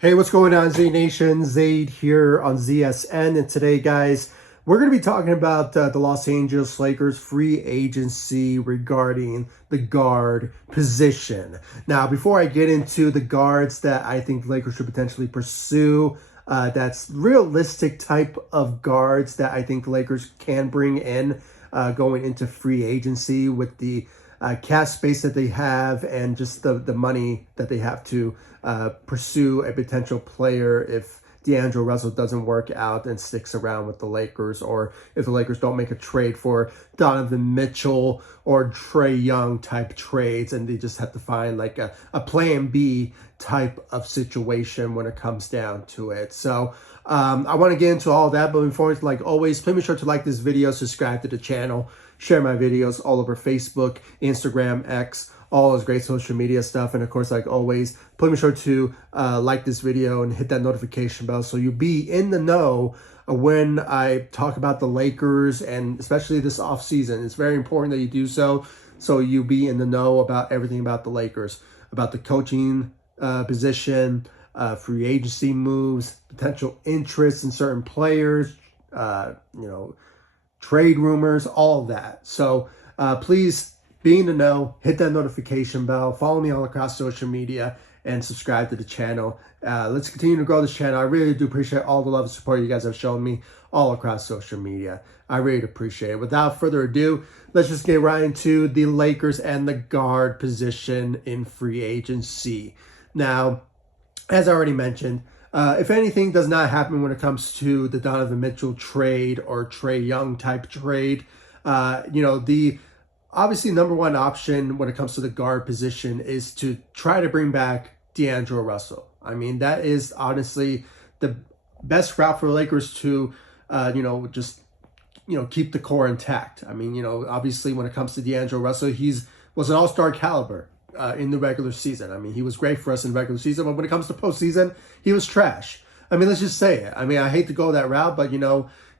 Hey, what's going on, Z Nation? Zaid here on ZSN, and today, guys, we're going to be talking about the Los Angeles Lakers free agency regarding the guard position. Now, before I get into the guards that I think the Lakers should potentially pursue, that's realistic type of guards that I think the Lakers can bring in going into free agency with the cap space that they have and just the money that they have to pursue a potential player if D'Angelo Russell doesn't work out and sticks around with the Lakers, or if the Lakers don't make a trade for Donovan Mitchell or Trae Young type trades, and they just have to find like a plan B type of situation when it comes down to it. So I want to get into all that, but before, like always, please make sure to like this video, subscribe to the channel, share my videos all over Facebook, Instagram, X, all those great social media stuff. And of course, like always, please make sure to like this video and hit that notification bell so you'll be in the know when I talk about the Lakers, and especially this offseason. It's very important that you do so you'll be in the know about everything about the Lakers, about the coaching position, free agency moves, potential interest in certain players, trade rumors, all of that. So please be in the know, hit that notification bell, follow me all across social media, and subscribe to the channel. Let's continue to grow this channel. I really do appreciate all the love and support you guys have shown me all across social media. I really appreciate it. Without further ado, let's just get right into the Lakers and the guard position in free agency. Now, as I already mentioned, if anything does not happen when it comes to the Donovan Mitchell trade or Trae Young type trade, the obviously number one option when it comes to the guard position is to try to bring back D'Angelo Russell. I mean, that is honestly the best route for the Lakers to, keep the core intact. I mean, obviously when it comes to D'Angelo Russell, was an all-star caliber in the regular season. I mean, he was great for us in regular season, but when it comes to postseason, he was trash. I mean, let's just say it. I mean, I hate to go that route, but,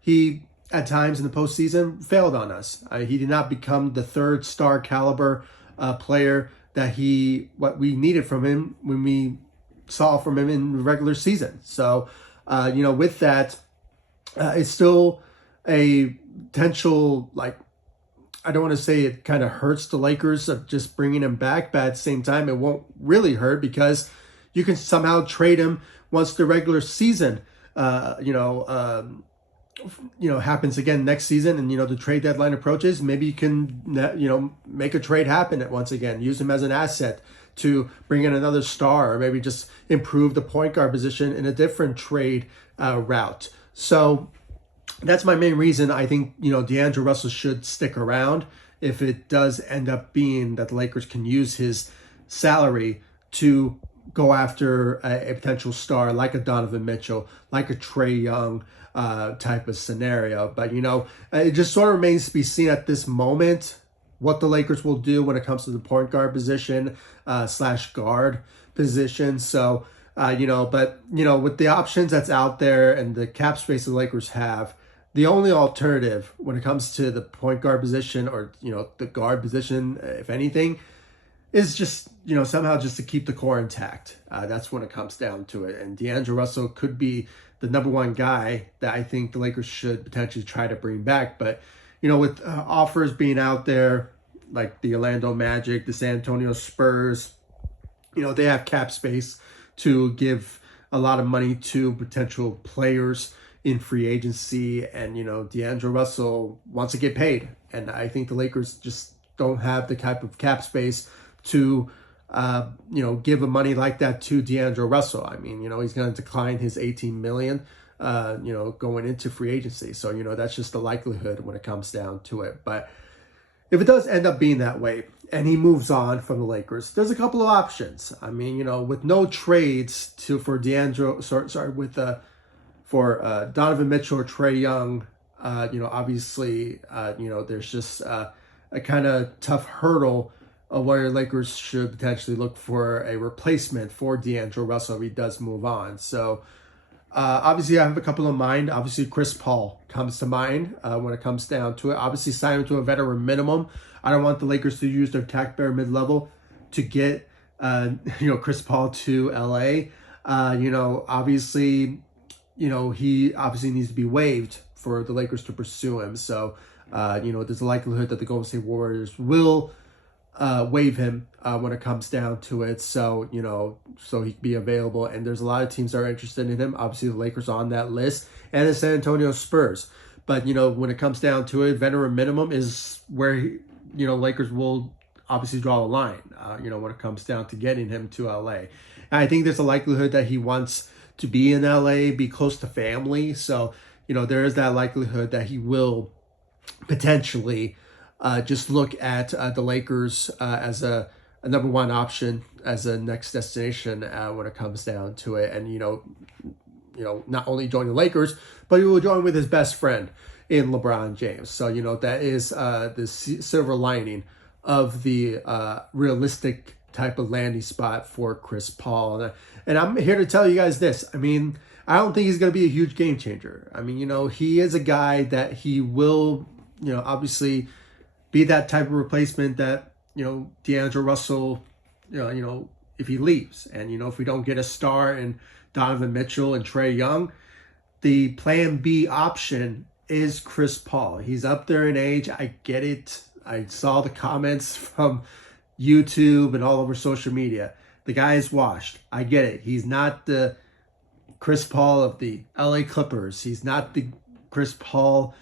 he at times in the postseason failed on us. He did not become the third star caliber player that what we needed from him when we saw from him in the regular season. So, with that, it's still a potential, I don't want to say it kind of hurts the Lakers of just bringing him back, but at the same time, it won't really hurt because you can somehow trade him once the regular season, happens again next season, and the trade deadline approaches. Maybe you can make a trade happen once again, use him as an asset to bring in another star, or maybe just improve the point guard position in a different trade route. So that's my main reason. I think D'Angelo Russell should stick around if it does end up being that the Lakers can use his salary to go after a potential star like a Donovan Mitchell, like a Trae Young type of scenario. But it just sort of remains to be seen at this moment what the Lakers will do when it comes to the point guard position / guard position. So with the options that's out there and the cap space the Lakers have, the only alternative when it comes to the point guard position or the guard position, if anything, is just somehow just to keep the core intact. That's when it comes down to it. And D'Angelo Russell could be the number one guy that I think the Lakers should potentially try to bring back. But with offers being out there like the Orlando Magic, the San Antonio Spurs, they have cap space to give a lot of money to potential players in free agency, and D'Angelo Russell wants to get paid, and I think the Lakers just don't have the type of cap space to give a money like that to D'Angelo Russell. I mean, he's going to decline his $18 million going into free agency, so that's just the likelihood when it comes down to it. But if it does end up being that way and he moves on from the Lakers, there's a couple of options. I mean, with no trades for Donovan Mitchell or Trae Young, obviously, there's just a kind of tough hurdle of where Lakers should potentially look for a replacement for D'Angelo Russell if he does move on. So, obviously, I have a couple in mind. Obviously, Chris Paul comes to mind when it comes down to it. Obviously, sign him to a veteran minimum. I don't want the Lakers to use their tax bearer mid-level to get, Chris Paul to LA. Obviously, he obviously needs to be waived for the Lakers to pursue him. So, there's a likelihood that the Golden State Warriors will waive him when it comes down to it. So, so he can be available. And there's a lot of teams that are interested in him. Obviously, the Lakers are on that list, and the San Antonio Spurs. But, when it comes down to it, veteran minimum is where, Lakers will obviously draw the line, when it comes down to getting him to LA. And I think there's a likelihood that he wants to be in LA, be close to family. So, there is that likelihood that he will potentially just look at the Lakers as a number one option as a next destination when it comes down to it. And, not only join the Lakers, but he will join with his best friend in LeBron James. So, that is the silver lining of the realistic type of landing spot for Chris Paul. And I'm here to tell you guys this. I mean, I don't think he's going to be a huge game changer. I mean, he is a guy that he will, obviously be that type of replacement that, D'Angelo Russell, if he leaves. And, if we don't get a star in Donovan Mitchell and Trae Young, the plan B option is Chris Paul. He's up there in age. I get it. I saw the comments from YouTube and all over social media. The guy is washed. I get it. He's not the Chris Paul of the LA Clippers. He's not the Chris Paul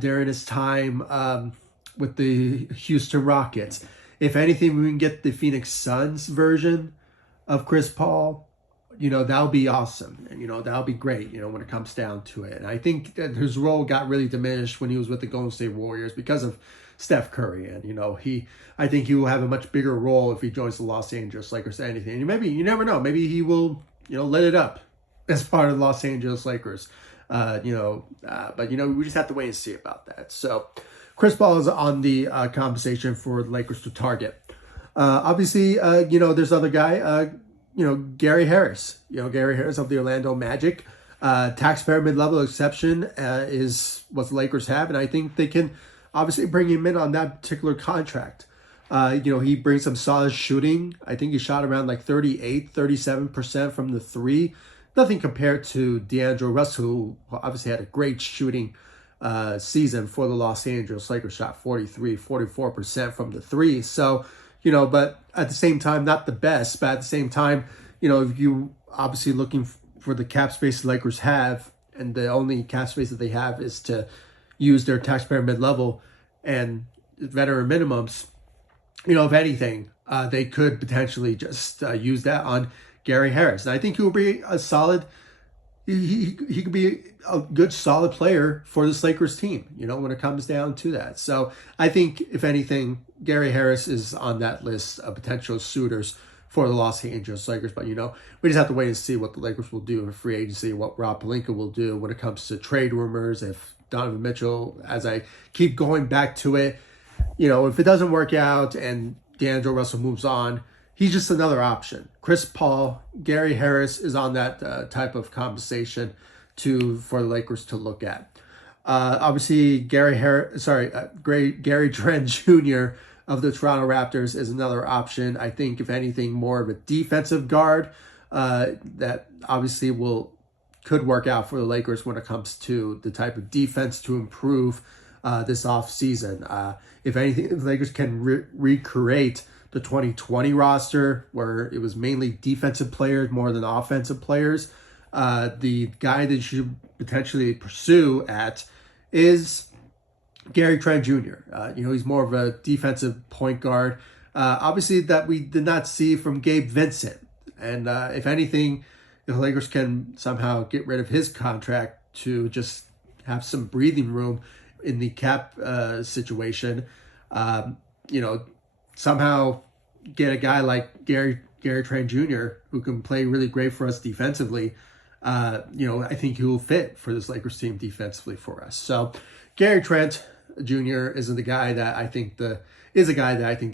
during his time with the Houston Rockets. If anything, we can get the Phoenix Suns version of Chris Paul, that'll be awesome. And, that'll be great, when it comes down to it. And I think that his role got really diminished when he was with the Golden State Warriors because of Steph Curry. And, I think he will have a much bigger role if he joins the Los Angeles Lakers than anything. And maybe, you never know, maybe he will, let it up as part of the Los Angeles Lakers. But, we just have to wait and see about that. So Chris Paul is on the conversation for the Lakers to target. Obviously, there's other guy, Gary Harris. Gary Harris of the Orlando Magic. Taxpayer mid-level exception is what the Lakers have, and I think they can obviously bring him in on that particular contract. He brings some solid shooting. I think he shot around like 37% from the three. Nothing compared to D'Angelo Russell, who obviously had a great shooting season for the Los Angeles Lakers, shot 44% from the three. So, but at the same time, not the best, but at the same time, if you obviously looking for the cap space the Lakers have, and the only cap space that they have is to use their taxpayer mid-level and veteran minimums, if anything, they could potentially just use that on Gary Harris. And I think he will be a solid, he could be a good, solid player for this Lakers team, when it comes down to that. So I think, if anything, Gary Harris is on that list of potential suitors for the Los Angeles Lakers. But, we just have to wait and see what the Lakers will do in free agency, what Rob Pelinka will do when it comes to trade rumors. If Donovan Mitchell, as I keep going back to it, if it doesn't work out and D'Angelo Russell moves on, he's just another option. Chris Paul, Gary Harris is on that type of conversation for the Lakers to look at. Obviously, Gary Trent Jr. of the Toronto Raptors is another option. I think, if anything, more of a defensive guard that obviously could work out for the Lakers when it comes to the type of defense to improve this offseason. If anything, the Lakers can recreate the 2020 roster, where it was mainly defensive players more than offensive players. The guy that you should potentially pursue is Gary Trent Jr. He's more of a defensive point guard. Obviously, that we did not see from Gabe Vincent. And if anything, if the Lakers can somehow get rid of his contract to just have some breathing room in the cap situation, somehow get a guy like Gary Trent Jr. who can play really great for us defensively. I think he will fit for this Lakers team defensively for us. So Gary Trent Jr. is a guy that I think the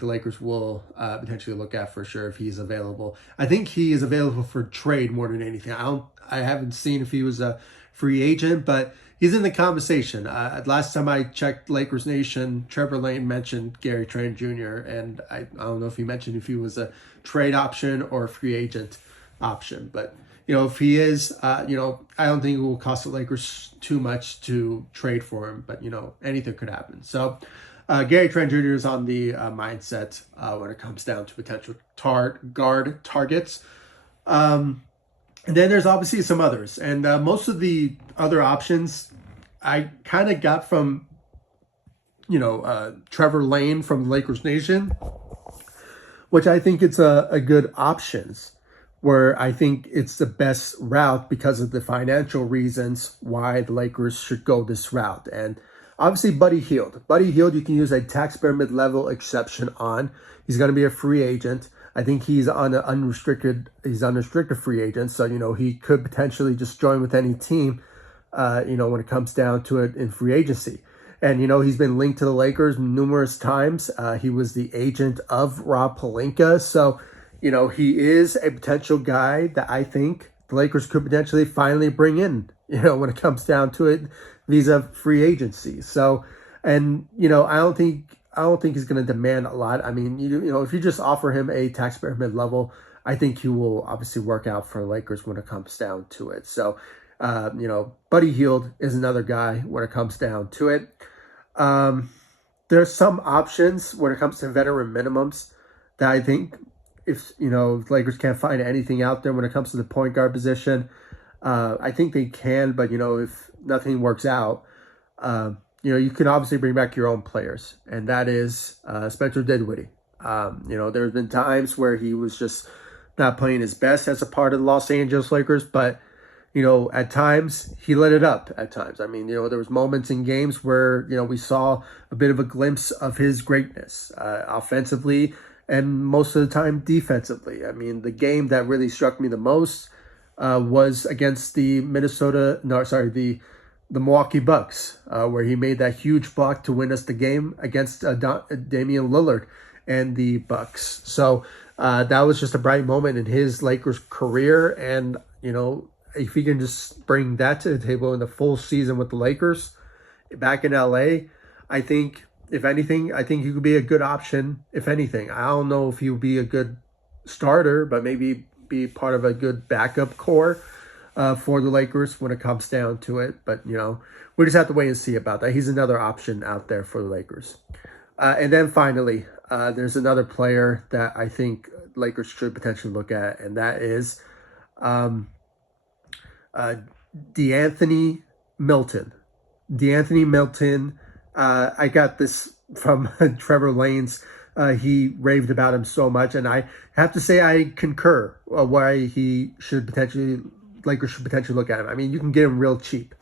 Lakers will potentially look at for sure if he's available. I think he is available for trade more than anything. I haven't seen if he was a free agent, but he's in the conversation. Last time I checked Lakers Nation, Trevor Lane mentioned Gary Trent Jr., and I don't know if he mentioned if he was a trade option or a free agent option. But if he is, I don't think it will cost the Lakers too much to trade for him, but, anything could happen. So Gary Trent Jr. is on the mindset when it comes down to potential guard targets. And then there's obviously some others. And most of the other options I kind of got from, Trevor Lane from Lakers Nation, which I think it's a good options, where I think it's the best route because of the financial reasons why the Lakers should go this route. And obviously, Buddy Hield. Buddy Hield, you can use a taxpayer mid-level exception on. He's going to be a free agent. I think he's on an unrestricted free agent. So, he could potentially just join with any team, when it comes down to it in free agency. And, he's been linked to the Lakers numerous times. He was the agent of Rob Pelinka. So, he is a potential guy that I think the Lakers could potentially finally bring in, when it comes down to it vis-a free agency. So, and, I don't think he's going to demand a lot. I mean, if you just offer him a taxpayer mid-level, I think he will obviously work out for the Lakers when it comes down to it. So, Buddy Hield is another guy when it comes down to it. There's some options when it comes to veteran minimums that I think if Lakers can't find anything out there when it comes to the point guard position, I think they can, but if nothing works out, you can obviously bring back your own players, and that is Spencer Dinwiddie. There's been times where he was just not playing his best as a part of the Los Angeles Lakers, but at times he lit it up at times. I mean, there was moments in games where, we saw a bit of a glimpse of his greatness offensively and most of the time defensively. I mean, the game that really struck me the most was against the Milwaukee Bucks, where he made that huge block to win us the game against Damian Lillard and the Bucks. So that was just a bright moment in his Lakers career. And, if he can just bring that to the table in the full season with the Lakers back in LA, I think, if anything, he could be a good option, if anything. I don't know if he would be a good starter, but maybe be part of a good backup core for the Lakers when it comes down to it. But, we just have to wait and see about that. He's another option out there for the Lakers. And then finally, there's another player that I think Lakers should potentially look at, and that is DeAnthony Milton. I got this from Trevor Lane's. He raved about him so much, and I have to say I concur why Lakers should potentially look at him. I mean, you can get him real cheap.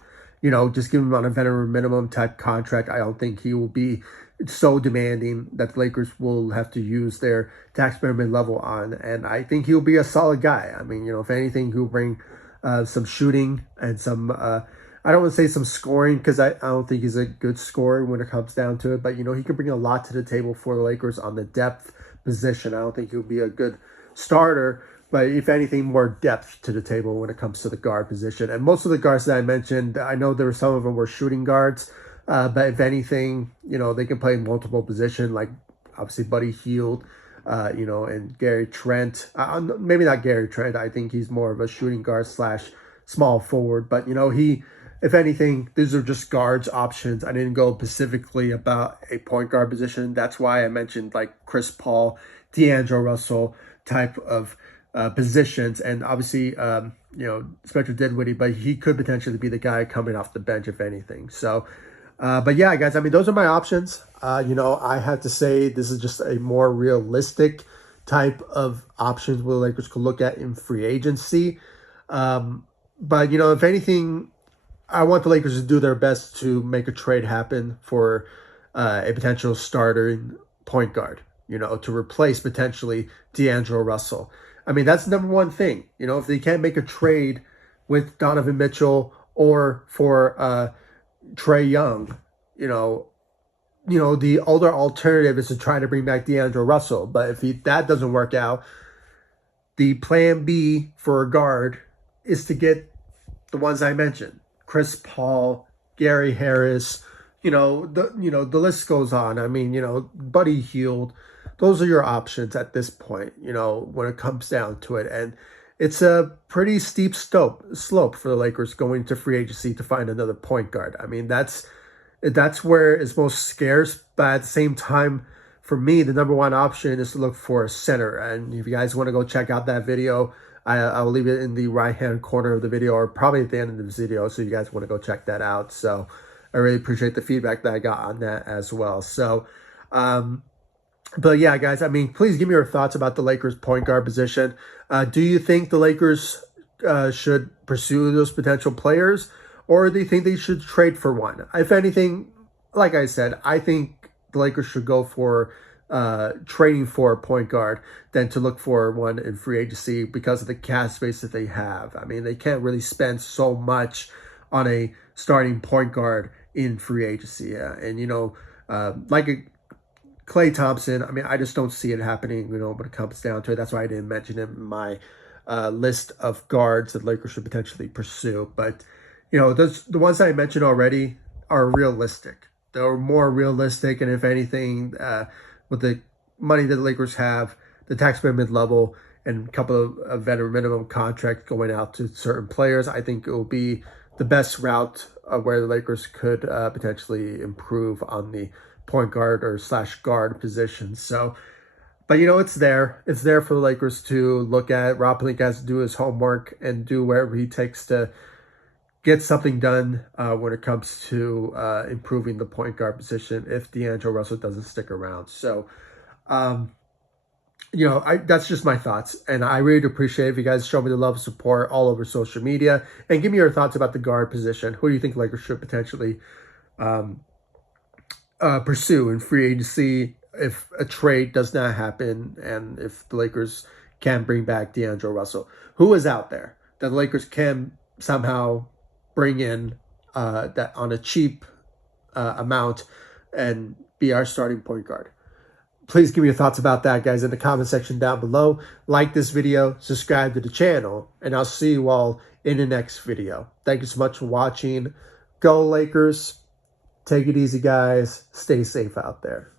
Just give him on a veteran minimum type contract. I don't think he will be so demanding that the Lakers will have to use their taxpayer mid-level on, and I think he'll be a solid guy. I mean, if anything, he'll bring some shooting and some, I don't want to say some scoring, because I don't think he's a good scorer when it comes down to it, but, he can bring a lot to the table for the Lakers on the depth position. I don't think he'll be a good starter, but if anything, more depth to the table when it comes to the guard position. And most of the guards that I mentioned, I know there were some of them were shooting guards, but if anything, they can play multiple positions, like obviously Buddy Hield, and Gary Trent. Maybe not Gary Trent. I think he's more of a shooting guard / small forward. But, if anything, these are just guards options. I didn't go specifically about a point guard position. That's why I mentioned like Chris Paul, D'Angelo Russell type of positions. And obviously, Spencer Dinwiddie, but he could potentially be the guy coming off the bench, if anything. So, but yeah, guys, I mean, those are my options. I have to say this is just a more realistic type of options where the Lakers could look at in free agency. But, if anything, I want the Lakers to do their best to make a trade happen for a potential starter point guard, to replace potentially D'Angelo Russell. I mean, that's the number one thing. If they can't make a trade with Donovan Mitchell or for Trae Young, the other alternative is to try to bring back D'Angelo Russell. But if that doesn't work out, the plan B for a guard is to get the ones I mentioned: Chris Paul, Gary Harris. The list goes on. I mean, Buddy Hield. Those are your options at this point. When it comes down to it, and it's a pretty steep slope for the Lakers going to free agency to find another point guard. I mean, that's where it's most scarce, but at the same time, for me, the number one option is to look for a center. And if you guys want to go check out that video, I will leave it in the right-hand corner of the video, or probably at the end of this video, so you guys want to go check that out. So I really appreciate the feedback that I got on that as well. So, but yeah, guys, I mean, please give me your thoughts about the Lakers point guard position. Do you think the Lakers should pursue those potential players, or do you think they should trade for one? If anything, like I said, I think the Lakers should go for trading for a point guard than to look for one in free agency because of the cap space that they have. I mean, they can't really spend so much on a starting point guard in free agency. And, like a Klay Thompson, I mean, I just don't see it happening, when it comes down to it. That's why I didn't mention him in my list of guards that Lakers should potentially pursue. But, the ones that I mentioned already are realistic. They're more realistic, and if anything, with the money that the Lakers have, the taxpayer mid-level, and a couple of veteran minimum contracts going out to certain players, I think it will be the best route where the Lakers could potentially improve on the point guard or / guard position. So, but it's there. It's there for the Lakers to look at. Rob Pelinka has to do his homework and do whatever he takes to get something done when it comes to improving the point guard position if D'Angelo Russell doesn't stick around. So, that's just my thoughts. And I really appreciate if you guys show me the love and support all over social media. And give me your thoughts about the guard position. Who do you think Lakers should potentially pursue in free agency if a trade does not happen and if the Lakers can bring back D'Angelo Russell? Who is out there that the Lakers can somehow bring in that on a cheap amount and be our starting point guard? Please give me your thoughts about that, guys, in the comment section down below. Like this video, subscribe to the channel, and I'll see you all in the next video. Thank you so much for watching. Go Lakers. Take it easy, guys. Stay safe out there.